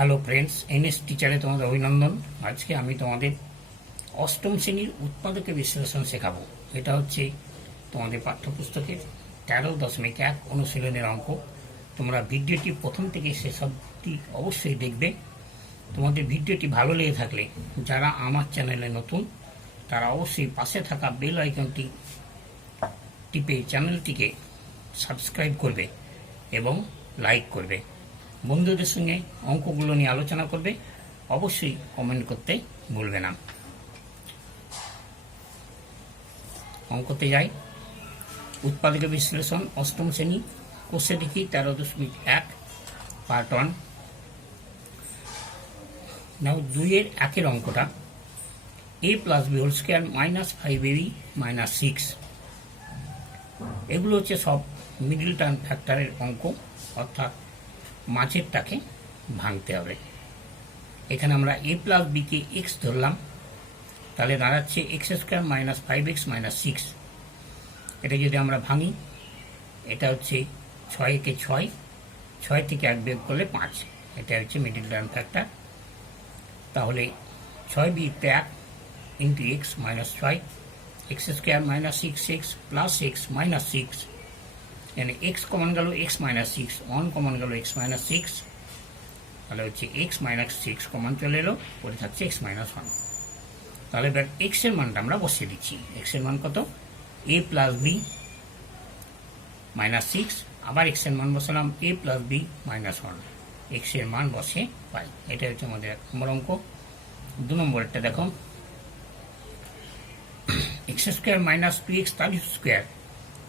Hello friends, NS টিচারে তোমাদের অভিনন্দন। আজকে আমি তোমাদের অষ্টম শ্রেণীর উৎপাদকের বিশ্লেষণ শেখাবো। এটা হচ্ছে তোমাদের পাঠ্যপুস্তকের 13.1 অনুশীলনের অঙ্ক। তোমরা ভিডিওটি প্রথম থেকে শেষ অবধি অবশ্যই দেখবে। তোমাদের ভিডিওটি ভালো লেগে থাকলে যারা আমার চ্যানেলে নতুন তারা অবশ্যই পাশে থাকা বেল আইকনটি টিপে চ্যানেলটিকে সাবস্ক্রাইব করবে এবং লাইক করবে। বন্ধুদের সঙ্গে অঙ্কগুলো নিয়ে আলোচনা করবে। অবশ্যই কমেন্ট করতে ভুলবে না। অঙ্কতে যাই। উৎপাদকের বিশ্লেষণ অষ্টম শ্রেণী, কোষে দেখি 13.1 পার্ট 1। নাও 2-1 অঙ্কটা a plus B whole square minus 5ab minus 6। এগুলো হচ্ছে সব মিডল টার্ম ফ্যাক্টরের অঙ্ক, অর্থাৎ মাঝেরটাকে ভাঙতে হবে। এখানে আমরা a প্লাস বি কে এক্স ধরলাম, তাহলে দাঁড়াচ্ছে x square minus 5x minus 6। এটা যদি আমরা ভাঙি, এটা হচ্ছে 6 6, 6 থেকে 1 বিয়োগ করলে 5। এটা হচ্ছে মিডল টার্ম ফ্যাক্টর। তাহলে 6 বিয়োগ 1 into x minus 6, x square minus 6x plus x minus 6। यानी x कमन गल x माइनस 6, 1 कमन गल x माइनस 6, তাহলে হচ্ছে x মাইনাস 6 কমন চলে এলো, পরে থাকছে x মাইনাস 1। তাহলে এবার x এর মানটা আমরা বসিয়ে দিচ্ছি। x এর মান কত? a প্লাস বি মাইনাস 6, আবার x এর মান বসালাম a plus B minus 1। x এর মান বসে পাই। এটা হচ্ছে আমাদের 1 নম্বর অঙ্ক। 2 নম্বরটা দেখো, x স্কোয়ার মাইনাস 2x তার square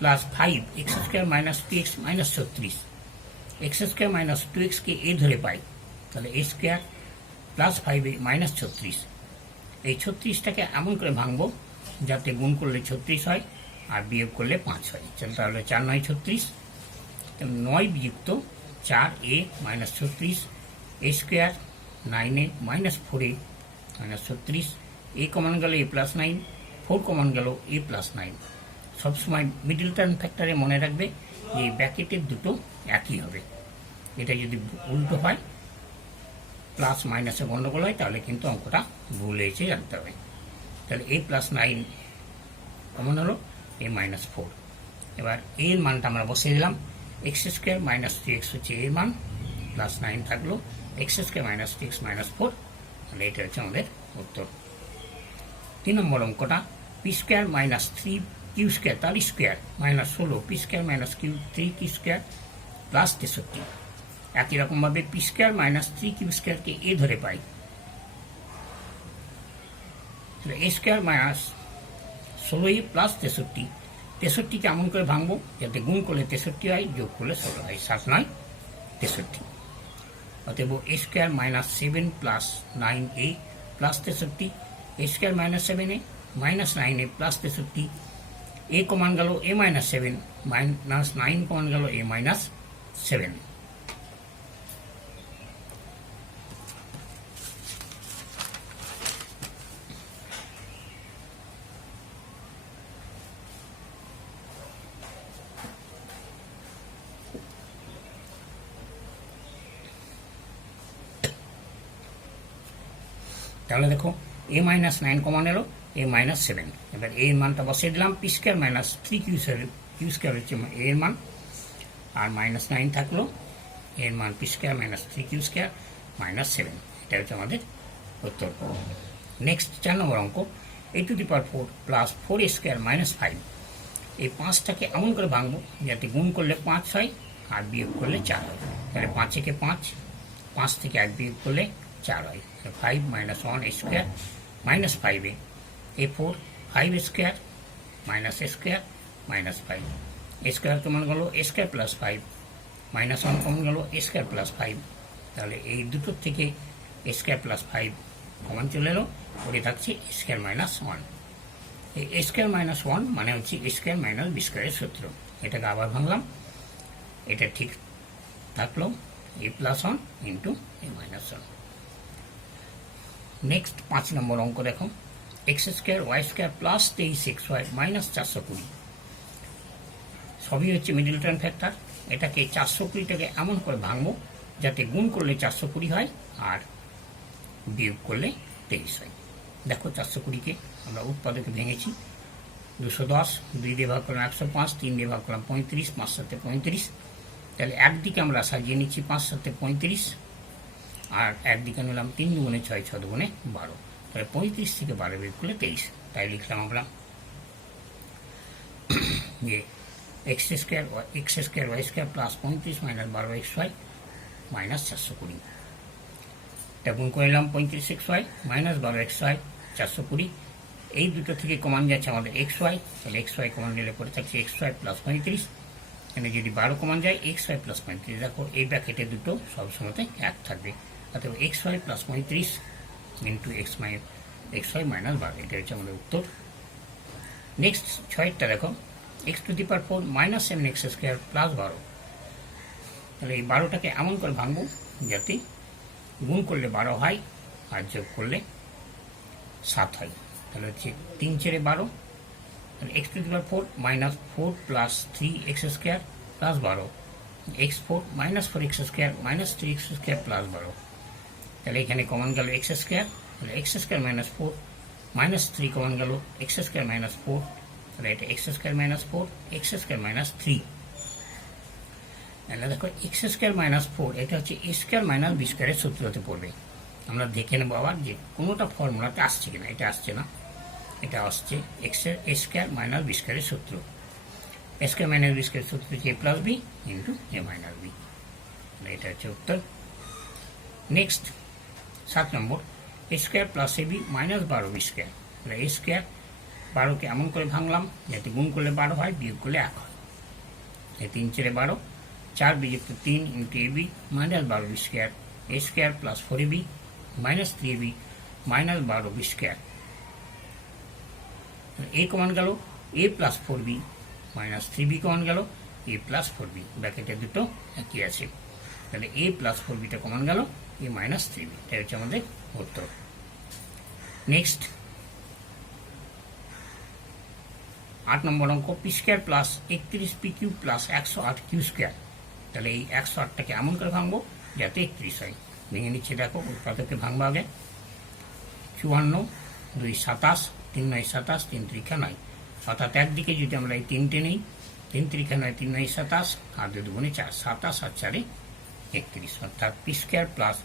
plus 5 x square minus 2x minus 36। X square minus 2x के ए धरे पाई, তাহলে a square plus 5a minus 36। এই 36টাকে এমন করে ভাঙবো যাতে গুণ করলে 36 হয় আর বিয়োগ করলে 5 হয়। তাহলে 4 9 36, 9 বিযুক্ত 4a minus 36, a square 9a minus 4a minus 36, a common গেল a প্লাস 9, 4 কমন গেল a প্লাস 9। সবসময় মিডল টার্ম ফ্যাক্টরে মনে রাখবে যে ব্র্যাকেটের দুটো একই হবে। এটা যদি উল্টো হয়, প্লাস মাইনাসে গন্ডগোল হয়, তাহলে কিন্তু অঙ্কটা ভুল হয়েছে জানতে হবে। তাহলে a প্লাস 9 কমন হলো, a মাইনাস 4। এবার a এর মানটা আমরা বসিয়ে দিলাম। এক্স স্কোয়ার মাইনাস 3x হচ্ছে a এর মান, প্লাস 9 থাকলো x square minus 3x minus 4। তাহলে এটা হচ্ছে আমাদের উত্তর। 3 নম্বর অঙ্কটা P square minus 3 Q square তার square minus 16, P square minus Q 3 Q square plus 63। একই রকমভাবে পি স্কোয়ার মাইনাস 3 কিউ স্কোয়ারকে এ ধরে পাই, এ স্কোয়ার মাইনাস 16 প্লাস 63। 63কে এমন করে ভাঙবো যাতে গুণ করলে 63 হয়, যোগ করলে 16 হয়। 7 9 63। অতএব A square minus 7 plus 9a plus 63, A square minus 7a minus 9a plus 63। a কমান গেল a মাইনাস 7, মাইনাস 9 কমান গেল a মাইনাস 7। তাহলে দেখো a মাইনাস 9 কমন এলো, a মাইনাস 7। এবার a এর মানটা বসিয়ে দিলাম। P square minus 3 Q square হচ্ছে a এর মান, আর মাইনাস 9 থাকলো এর মান P square minus 3 Q square minus 7। এটা হচ্ছে আমাদের উত্তর। নেক্সট 4 নম্বর অঙ্ক, a to the power 4 plus 4a square minus 5। এই 5টাকে এমন করে ভাঙবো যাতে গুণ করলে 5 হয় আর বিয়োগ করলে 4 হয়। তাহলে 5 থেকে 5, 5 থেকে 1 বিয়োগ করলে 4 হয়। 5 minus 1 square minus 5a, a 4 5 square minus square minus 5। Square common গেল a square plus 5, minus 1 common গেল a স্কোয়ার প্লাস 5। তাহলে এই দুটোর থেকে a স্কোয়ার প্লাস 5 কমন চলে এলো, পরে থাকছে a স্কোয়ার মাইনাস 1। এই a স্কোয়ার মাইনাস 1 মানে হচ্ছে a স্কোয়ার মাইনাস বি স্কোয়ারের সূত্র। এটাকে আবার ভাঙলাম, এটা ঠিক থাকলো a plus 1 into a minus 1। Next 5 নম্বর অঙ্ক দেখো, X square Y square plus 23xy minus 420। সবই হচ্ছে মিডল টার্ম ফ্যাক্টর। এটাকে 420টাকে এমন করে ভাঙবো যাতে গুণ করলে 420 হয় আর বিয়োগ করলে 23 হয়। দেখো 420কে আমরা উৎপাদকে ভেঙেছি, 210, 2 দিয়ে ভাগ করলাম 105, 3 দিয়ে ভাগ করলাম 35, 5 7 35। তাহলে একদিকে আমরা সাজিয়ে নিচ্ছি 5 7 35, আর একদিকে নিলাম 3 দুগুণে 6, 6 দুগুণে 12। তাহলে 35 থেকে 12 বিয়োগ করলে 23। তাই লিখলাম আমরা যে x square y square plus 35 minus 12xy minus 420। এটা গুণ করে নিলাম 35xy মাইনাস 12xy 420। এই দুটো থেকে কমান যাচ্ছে আমাদের xy, তাহলে xy কমান নিলে পরে থাকছে xy প্লাস 35। এখানে যদি 12 কমান যায় xy প্লাস 35। দেখো এই ব্র্যাকেটে দুটো সবসময়তে এক থাকবে, অর্থাৎ xy plus 35 into xy minus 12। এটা হচ্ছে আমাদের উত্তর। নেক্সট 6টা দেখো, x two the power 4 minus 7x square plus 12। তাহলে এই 12টাকে এমন করে ভাঙবো যাতে গুণ করলে 12 হয় আর যোগ করলে 7 হয়। তাহলে হচ্ছে 3 4 12, তাহলে x two the power 4 minus 4 plus 3x square plus 12, x4 minus 4x square minus 3x square plus 12। তাহলে এখানে কমন গেল x স্কোয়ার, তাহলে x square minus 4 minus 3 common গেল x স্কোয়ার মাইনাস 4, তাহলে এটা x square minus 4 x square minus 3। তাহলে দেখো x square minus 4 এটা হচ্ছে a স্কোয়ার মাইনাস b স্কোয়ারের সূত্রতে পড়বে। আমরা দেখে নেবো আবার যে কোনোটা ফর্মুলাতে আসছে কিনা। এটা আসছে না, এটা আসছে x এর a স্কোয়ার মাইনাস b স্কোয়ারের সূত্র। a স্কোয়ার মাইনাস b স্কোয়ারের সূত্র হচ্ছে a plus b into a minus b। এটা হচ্ছে উত্তর। Next 7 number, a square plus ab minus 12b square. তাহলে a স্কোয়ার 12কে এমন করে ভাঙলাম যাতে গুণ করলে 12 হয় বিয়োগ করলে 1 হয়। 3 4 12, 4 বিযুক্ত 3 into ab minus 12b square, a square plus 4ab minus 3ab minus 12b square. a কমান গেল a plus 4b minus 3b কমান গেল a প্লাস 4b, ব্র্যাকেটে দুটো একই আছে। তাহলে a প্লাস 4bটা কমান গেল a মাইনাস 3b। এটা হচ্ছে আমাদের উত্তর। নেক্সট 8 নম্বর অঙ্ক, P square plus 31p cube plus 108 Q square. তাহলে এই 108টাকে এমন করে ভাঙবো যাতে 31 হয়। ভেঙে নিচ্ছে, দেখো উৎপাদকে ভাঙবো আগে। 54 2 27, 3 9 27, 3 3 9। অর্থাৎ একদিকে যদি আমরা এই 3টে নেই, 3 3 9 3 9 27 আর 2 দুগুণে 4, 27 আর 4 31। অর্থাৎ P square plus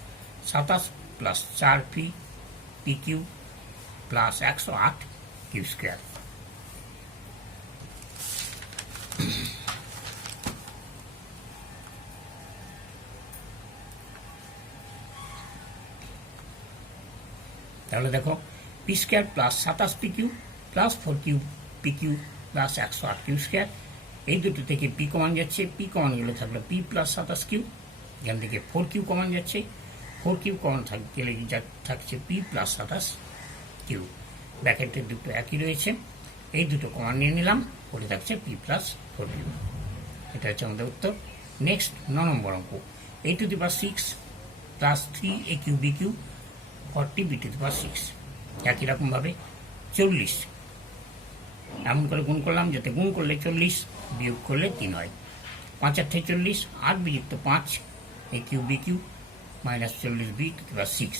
27 plus 4p P cube plus 108 Q square. তাহলে দেখো P square plus 27 P Q plus 4 Q P Q plus 108 Q square. এই দুটো থেকে পি কমান যাচ্ছে, পি কমান গেলে থাকলো পি প্লাস 27 কিউ। এখান থেকে 4 কিউ কমান যাচ্ছে, 4 কিউ কমান গেলে থাকছে পি প্লাস 27 কিউ। ব্র্যাকেটের দুটো একই রয়েছে, এই দুটো কমান নিয়ে নিলাম, পরে থাকছে পি প্লাস 4 কিউ। এটা হচ্ছে আমাদের উত্তর। নেক্সট 9 নম্বর অঙ্ক, a to the power 6 plus 3a Q B Q 40b to the power 6। একই রকমভাবে 40 এমন করে গুণ করলাম যাতে গুণ করলে 40 বিয়োগ করলে 3 হয়। 5 8 40, 8 বিযুক্ত 5 a Q B Q minus 40b to the power 6।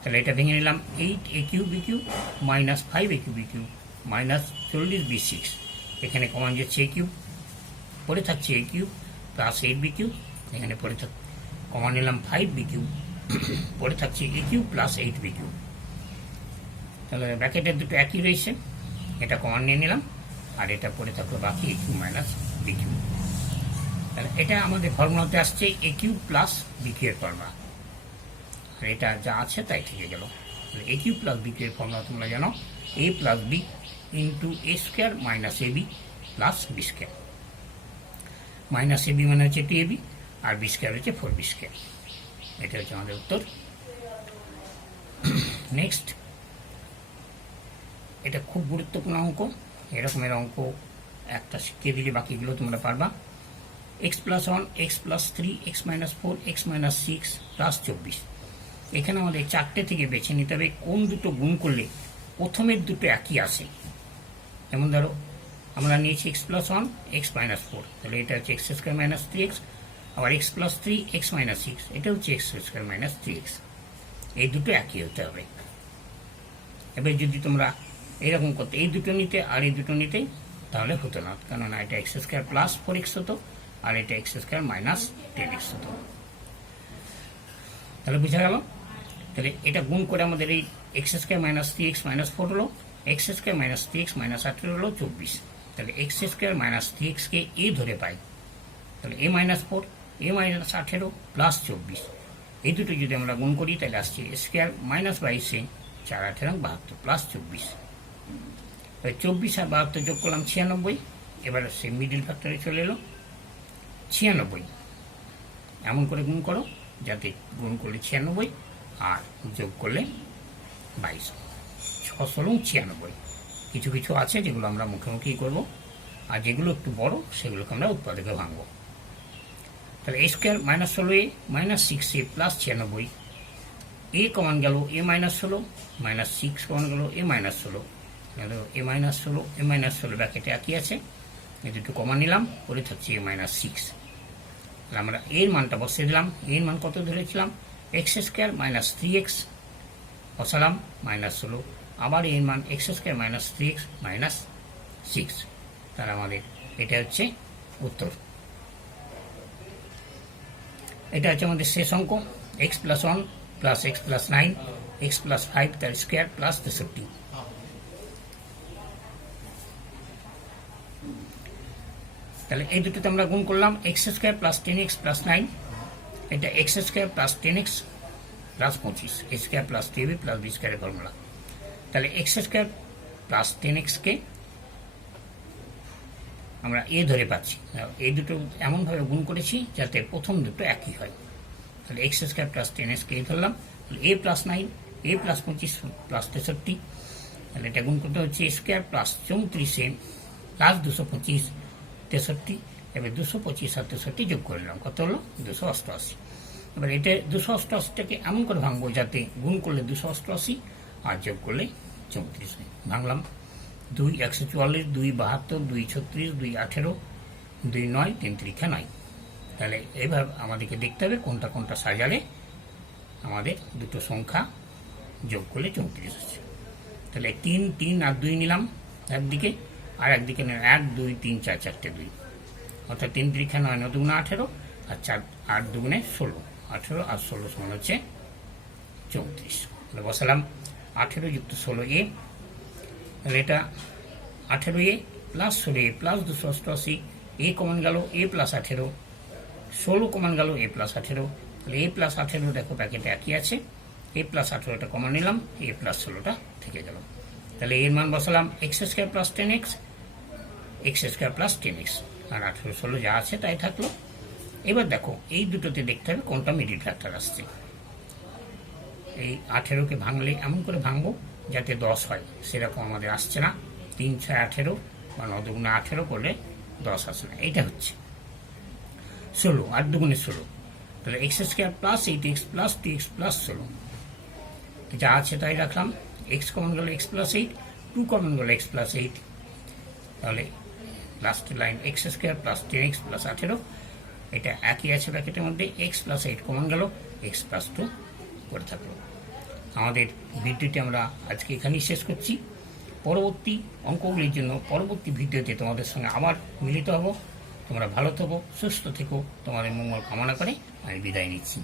তাহলে এটা ভেঙে নিলাম 8a Q B Q minus 5a Q B Q minus 40b 6। এখানে কমান যাচ্ছে a কিউব, পরে থাকছে a cube plus 8b cube. এখানে পরে কমান নিলাম 5b কিউব, পরে থাকছে a cube plus 8b cube. তাহলে ব্র্যাকেটের দুটো একই রয়েছে, এটা কমান নিয়ে নিলাম আর এটা পরে থাকলো বাকি a cube minus b cube. তাহলে এটা আমাদের ফর্মুলাতে আসছে a cube plus b cube এর ফর্মুলা, আর এটা যা আছে তাই থেকে গেল। a cube plus b cube এর ফর্মুলা তোমরা জানো, a plus b into a square minus ab plus b square. Minus ab মানে হচ্ছে 2ab আর b স্কোয়ার হচ্ছে 4b স্কোয়ার। এটা হচ্ছে আমাদের উত্তর। নেক্সট, এটা খুব গুরুত্বপূর্ণ অঙ্ক। এরকমের অঙ্ক একটা শিখিয়ে দিলে বাকিগুলো তোমরা পারবা। x plus 1 x plus 3 x minus 4 x minus 6 plus 24। এখানে আমাদের 4টে থেকে বেছে নিতে হবে কোন দুটো গুণ করলে প্রথমের দুটো একই আসে। যেমন ধরো আমরা নিয়েছি x প্লাস 1 x মাইনাস 4, তাহলে এটা হচ্ছে x স্কোয়ার মাইনাস 3x আবার x plus three X minus six, এটা হচ্ছে x square minus three x. এই দুটো একই হতে হবে। এবার যদি তোমরা এরকম করতে এই দুটো নিতে আর এই দুটো নিতে, তাহলে হতো না, কেননা এটা X square plus four x হতো আর এটা X square minus ten x হতো। তাহলে বোঝা গেল। তাহলে এটা গুণ করে আমাদের এই X square minus three X minus four হলো, X square minus three X minus 18 হলো 24। তাহলে এক্স স্কোয়ার মাইনাস থ্রি এক্সকে এ ধরে পাই, তাহলে এ মাইনাস ফোর এ মাইনাস 18 প্লাস 24, এই দুটো যদি আমরা গুণ করি তাহলে আসছে স্কোয়ার মাইনাস 22 4 18 72 প্লাস 24। 24 আর 72 যোগ করলাম 96, এবার সে মিডিল ফ্যাক্টরে চলে এলো 96। এমন করে গুণ করো যাতে গুণ করলে 96 আর যোগ করলে 22, 6 ষোলো 96। কিছু কিছু আছে যেগুলো আমরা মুখোমুখি করব, আর যেগুলো একটু বড় সেগুলোকে আমরা উৎপাদকে ভাঙব। তাহলে এ স্কোয়ার মাইনাস 16 এ মাইনাস 6 এ প্লাস 96, এ কমান গেল এ মাইনাস 16 মাইনাস 6 কমান গেল এ মাইনাস 16, এ মাইনাস 16 এ মাইনাস 16 ব্র্যাকেটে একই আছে, এই দুটো কমান নিলাম, পরে থাকছে এ মাইনাস 6। তাহলে আমরা এর মানটা বসিয়ে দিলাম। এর মান কত ধরেছিলাম, x square minus three x বসালাম মাইনাস 16, আবার এর মান x square minus three X minus 6। তাহলে আমাদের এটা হচ্ছে উত্তর। এটা হচ্ছে আমাদের শেষ অঙ্ক, x plus 1 plus x plus 9 x plus 5 তার স্কোয়ার প্লাস 63। তাহলে এই দুটোতে আমরা গুণ করলাম, x square plus 10x plus 9, এটা X square plus 10x plus 25, A square plus 3b plus B স্কোয়ারের ফর্মুলা। তাহলে এক্স স্কোয়ার প্লাস 10xকে আমরা এ ধরে পাচ্ছি, এই দুটো এমনভাবে গুণ করেছি যাতে প্রথম দুটো একই হয়। তাহলে এক্স স্কোয়ার প্লাস 10xকে এ ধরলাম, এ প্লাস 9 এ প্লাস 25 প্লাস 63। তাহলে এটা গুণ করতে হচ্ছে স্কোয়ার প্লাস 34 প্লাস 225 63। এবার 225 আর 63 যোগ করে নিলাম, কত হলো 288। এবার এটা 288টাকে এমন করে ভাঙবো যাতে গুণ করলে 288 আর যোগ করলে 34 ভাঙলাম। 2 144 2 72 2 36 2 18 2 9 3 3 9। তাহলে এবার আমাদেরকে দেখতে হবে কোনটা কোনটা সাজালে আমাদের দুটো সংখ্যা যোগ করলে 34 হচ্ছে। তাহলে 3 3 আর 2 নিলাম একদিকে, আর একদিকে 1 2 3 4 4টে 2, অর্থাৎ 3 3 9 9 2 18 আর 4 8 2 16, 18 আর 16 সমান হচ্ছে 34। তাহলে বসালাম 18 যুক্ত 16 এ, তাহলে এটা 18 এ প্লাস 16 এ প্লাস 288, এ কমান গেল এ প্লাস 18, 16 কমান গেল এ প্লাস 18। তাহলে এ প্লাস 18 দেখো প্যাকেটে একই আছে, এ প্লাস 18টা কমান নিলাম, এ প্লাস 16টা থেকে গেল। তাহলে এর মান বসালাম x square plus 10x x square plus 10x, আর 18 16 যা আছে তাই থাকলো। এবার দেখো এই দুটোতে দেখতে হবে কোনটা মিডিল ফ্যাক্টর আসছে। এই 18কে ভাঙলে এমন করে ভাঙবো যাতে 10 হয়, সেরকম আমাদের আসছে না। 3 6 18 বা 9 2 18 করলে 10 আসে না, এইটা হচ্ছে 16, 8 2 16। তাহলে X square plus 8x plus 2x plus 16 যা আছে তাই রাখলাম। এক্স কমন গেল এক্স প্লাস 8, 2 কমন গেল এক্স প্লাস 8, তাহলে last line x square plus 10x plus 18, এটা একই আছে ব্র্যাকেটের মধ্যে, এক্স প্লাস 8 কমন গেল এক্স প্লাস 2 করে থাকলো। আমাদের ভিডিওটি আমরা আজকে এখানেই শেষ করছি। পরবর্তী অঙ্কগুলির জন্য পরবর্তী ভিডিওতে তোমাদের সঙ্গে আবার মিলিত হব। তোমরা ভালো থেকো, সুস্থ থেকো, তোমাদের মঙ্গল কামনা করে আমি বিদায় নিচ্ছি।